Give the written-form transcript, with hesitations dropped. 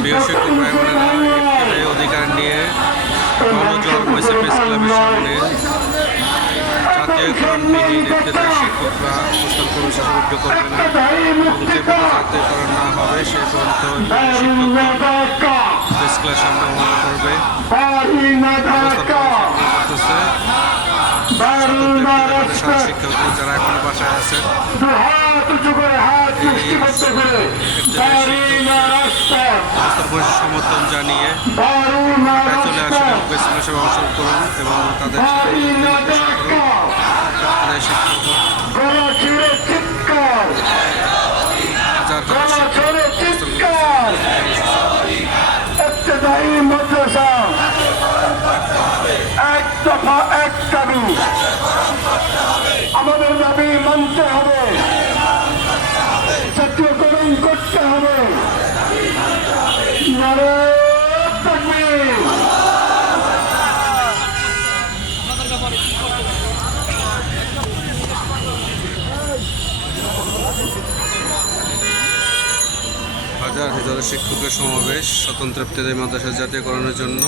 প্রিয় শিক্ষক ভাই বোনেরা, এই অধিকার নিয়ে গণজোয়ার হয়েছে প্রেস ক্লাবের সামনে। জাতীয়করণবিহীন ইবতেদায়ী শিক্ষকরা অবস্থান কর্মসূচি উদ্যোগ করবে না এবং যে পর্যন্ত জাতীয়করণ না হবে সে পর্যন্ত শিক্ষকরা প্রেস ক্লাবের সামনে অবস্থান করবে। করতেছে শিক্ষকরা যারা এখন বাসায় আছেন সমর্থন জানিয়ে চলে আসুন এবং প্রেস ক্লাবে অংশগ্রহণ করুন এবং তাদের আমাদের দাবি মানতে হবে, জাতীয়করণ করতে হবে। নারে তাকবীর। হাজার হাজার শিক্ষকের সমাবেশ স্বতন্ত্র ইবতেদায়ী মাদ্রাসা জাতীয়করণের জন্য।